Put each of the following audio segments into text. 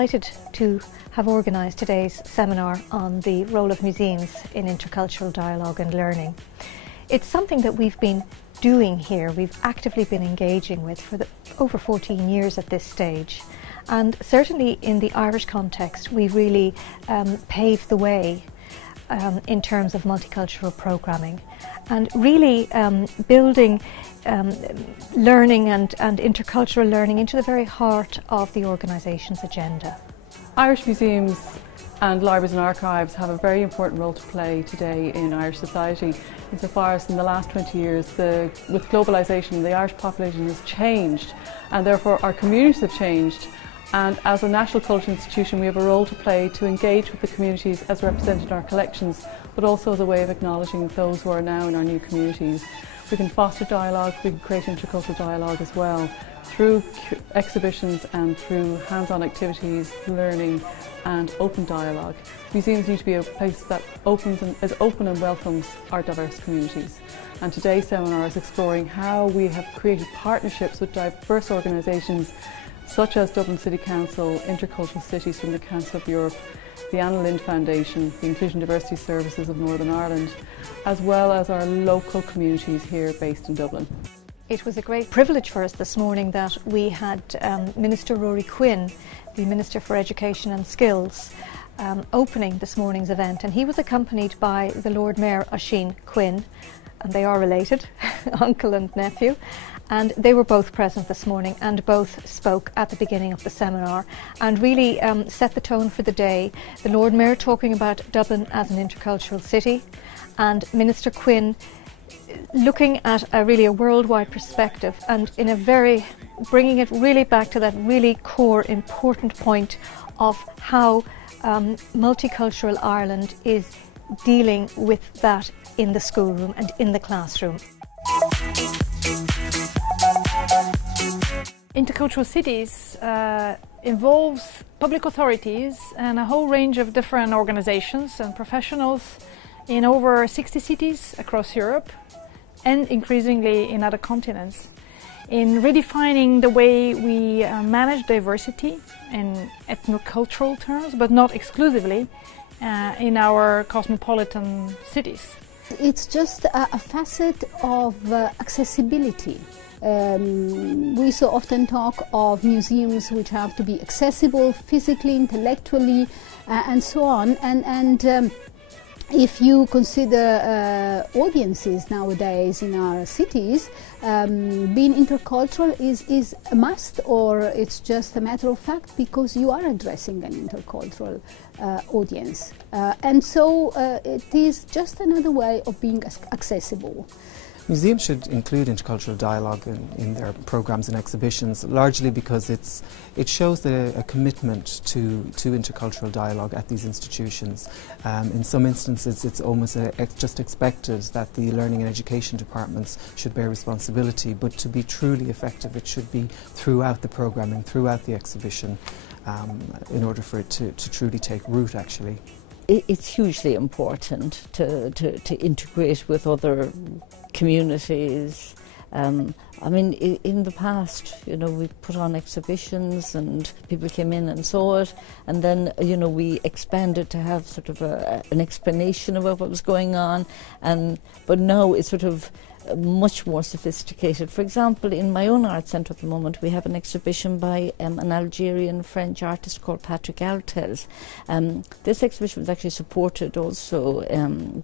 delighted to have organised today's seminar on the role of museums in intercultural dialogue and learning. It's something that we've been doing here, we've actively been engaging with for over 14 years at this stage. And certainly in the Irish context, we really paved the way in terms of multicultural programming and really building learning and intercultural learning into the very heart of the organisation's agenda. Irish museums and libraries and archives have a very important role to play today in Irish society, insofar as in the last 20 years with globalisation the Irish population has changed and therefore our communities have changed. And as a national cultural institution we have a role to play to engage with the communities as represented in our collections, but also as a way of acknowledging those who are now in our new communities. We can foster dialogue, we can create intercultural dialogue as well, through exhibitions and through hands-on activities, learning and open dialogue. Museums need to be a place that is open and welcomes our diverse communities. And today's seminar is exploring how we have created partnerships with diverse organisations such as Dublin City Council, Intercultural Cities from the Council of Europe, the Anna Lynde Foundation, the Inclusion and Diversity Services of Northern Ireland, as well as our local communities here based in Dublin. It was a great privilege for us this morning that we had Minister Rory Quinn, the Minister for Education and Skills, opening this morning's event, and he was accompanied by the Lord Mayor Oisin Quinn, and they are related, uncle and nephew. And they were both present this morning and both spoke at the beginning of the seminar and really set the tone for the day. The Lord Mayor talking about Dublin as an intercultural city, and Minister Quinn looking at really a worldwide perspective and bringing it really back to that really core important point of how multicultural Ireland is dealing with that in the schoolroom and in the classroom. Intercultural cities involves public authorities and a whole range of different organizations and professionals in over 60 cities across Europe and increasingly in other continents in redefining the way we manage diversity in ethnocultural terms, but not exclusively in our cosmopolitan cities. It's just a facet of accessibility. We so often talk of museums which have to be accessible physically, intellectually, and so on. And if you consider audiences nowadays in our cities, being intercultural is a must, or it's just a matter of fact because you are addressing an intercultural audience. And so it is just another way of being accessible. Museums should include intercultural dialogue in their programmes and exhibitions, largely because it shows a commitment to intercultural dialogue at these institutions. In some instances it's almost just expected that the learning and education departments should bear responsibility, but to be truly effective it should be throughout the programming, throughout the exhibition, in order for it to truly take root actually. It's hugely important to integrate with other communities. I mean, in the past, you know, we put on exhibitions and people came in and saw it, and then, you know, we expanded to have sort of an explanation about what was going on, but now it's sort of much more sophisticated. For example, in my own art centre at the moment we have an exhibition by an Algerian-French artist called Patrick Altels. This exhibition was actually supported also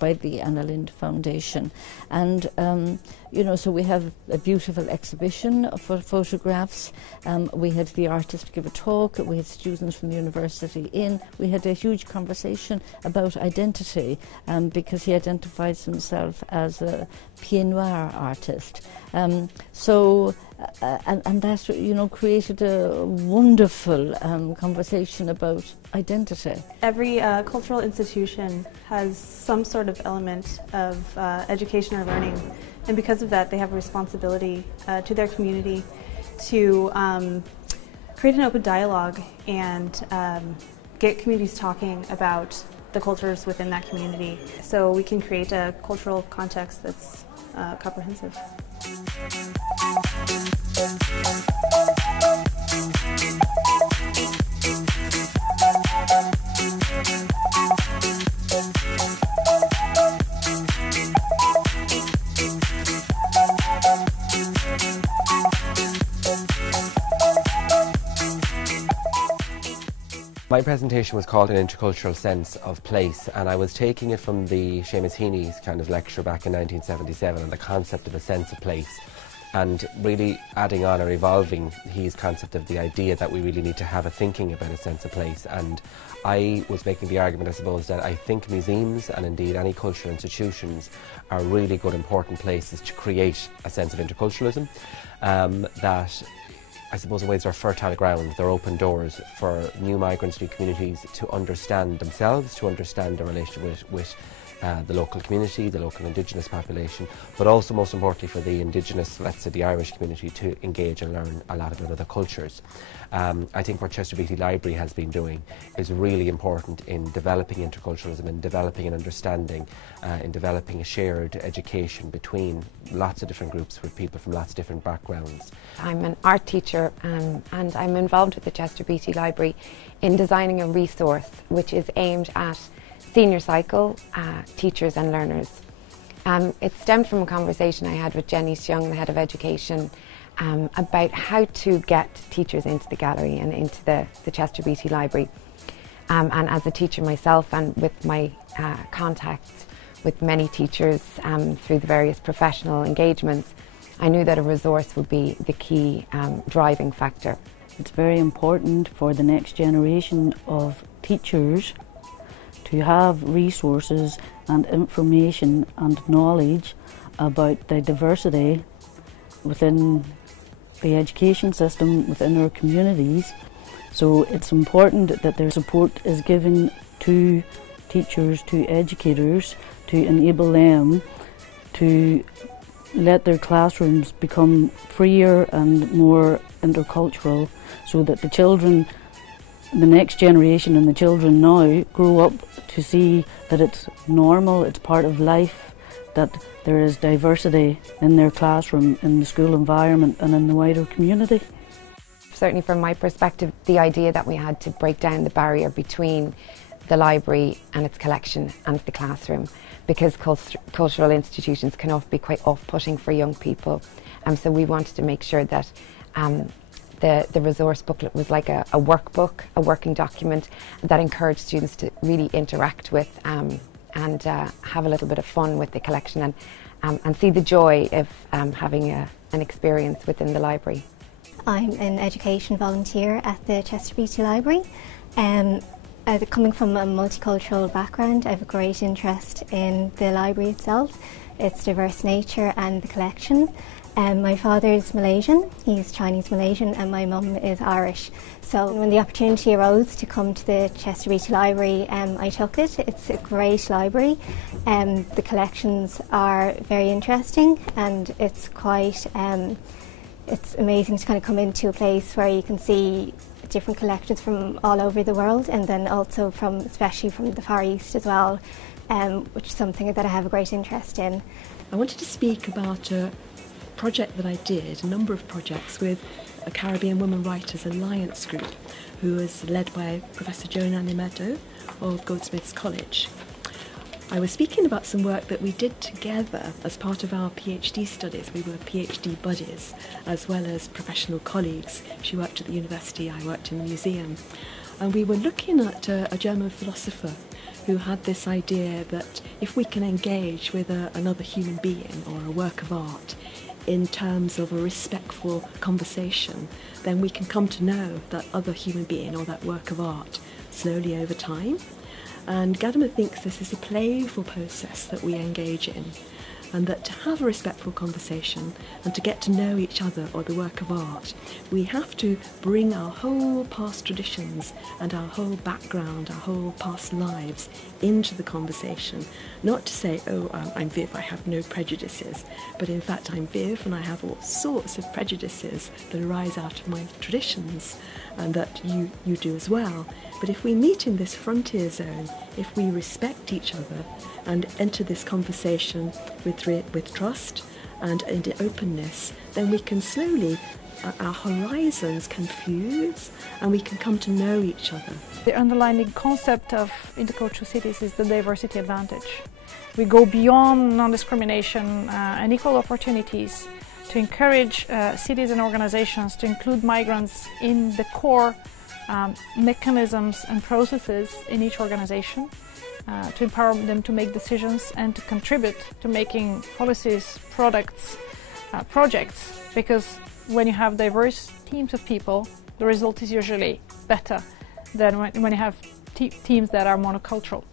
by the Anna Lynde Foundation, and you know, so we have a beautiful exhibition for photographs. We had the artist give a talk, we had students from the university in, we had a huge conversation about identity because he identifies himself as a Pied Noir artist. And that, you know, created a wonderful conversation about identity. Every cultural institution has some sort of element of education or learning, and because of that they have a responsibility to their community to create an open dialogue and get communities talking about the cultures within that community, so we can create a cultural context that's comprehensive. My presentation was called An Intercultural Sense of Place, and I was taking it from the Seamus Heaney's kind of lecture back in 1977 on the concept of a sense of place, and really adding on or evolving his concept of the idea that we really need to have a thinking about a sense of place. And I was making the argument, I suppose, that I think museums and indeed any cultural institutions are really good, important places to create a sense of interculturalism, that I suppose in ways they're fertile ground, they're open doors for new migrants, new communities to understand themselves, to understand their relationship with the local community, the local indigenous population, but also most importantly for the indigenous, let's say the Irish community, to engage and learn a lot about other cultures. I think what Chester Beatty Library has been doing is really important in developing interculturalism, in developing an understanding, in developing a shared education between lots of different groups with people from lots of different backgrounds. I'm an art teacher and I'm involved with the Chester Beatty Library in designing a resource which is aimed at senior cycle teachers and learners. It stemmed from a conversation I had with Jenny Young, the head of education, about how to get teachers into the gallery and into the Chester Beatty Library. And as a teacher myself, and with my contacts with many teachers through the various professional engagements, I knew that a resource would be the key driving factor. It's very important for the next generation of teachers to have resources and information and knowledge about the diversity within the education system, within our communities. So it's important that their support is given to teachers, to educators, to enable them to let their classrooms become freer and more intercultural, so that the children, the next generation and the children now grow up to see that it's normal, it's part of life, that there is diversity in their classroom, in the school environment and in the wider community. Certainly from my perspective, the idea that we had to break down the barrier between the library and its collection and the classroom, because cultural institutions can often be quite off-putting for young people. So we wanted to make sure that the resource booklet was like a workbook, a working document that encouraged students to really interact with and have a little bit of fun with the collection and see the joy of having an experience within the library. I'm an education volunteer at the Chester Beatty Library. Coming from a multicultural background, I have a great interest in the library itself, its diverse nature and the collection. My father's Malaysian, he's Chinese Malaysian, and my mum is Irish. So when the opportunity arose to come to the Chester Beatty Library, I took it. It's a great library. The collections are very interesting, and it's quite, it's amazing to kind of come into a place where you can see different collections from all over the world, and then also from, especially from the Far East as well, which is something that I have a great interest in. I wanted to speak about a project that I did, a number of projects with a Caribbean Women Writers Alliance group, who was led by Professor Joan Animeto of Goldsmiths College. I was speaking about some work that we did together as part of our PhD studies. We were PhD buddies as well as professional colleagues. She worked at the university, I worked in the museum. And we were looking at a German philosopher who had this idea that if we can engage with another human being or a work of art in terms of a respectful conversation, then we can come to know that other human being or that work of art slowly over time. And Gadamer thinks this is a playful process that we engage in, and that to have a respectful conversation and to get to know each other or the work of art, we have to bring our whole past traditions and our whole background, our whole past lives into the conversation. Not to say, oh, I'm Viv, I have no prejudices, but in fact I'm Viv and I have all sorts of prejudices that arise out of my traditions, and that you do as well. But if we meet in this frontier zone, if we respect each other and enter this conversation with trust and in openness, then we can slowly, our horizons can fuse and we can come to know each other. The underlying concept of intercultural cities is the diversity advantage. We go beyond non-discrimination and equal opportunities to encourage cities and organizations to include migrants in the core mechanisms and processes in each organization to empower them to make decisions and to contribute to making policies, products, projects, because when you have diverse teams of people, the result is usually better than when you have teams that are monocultural.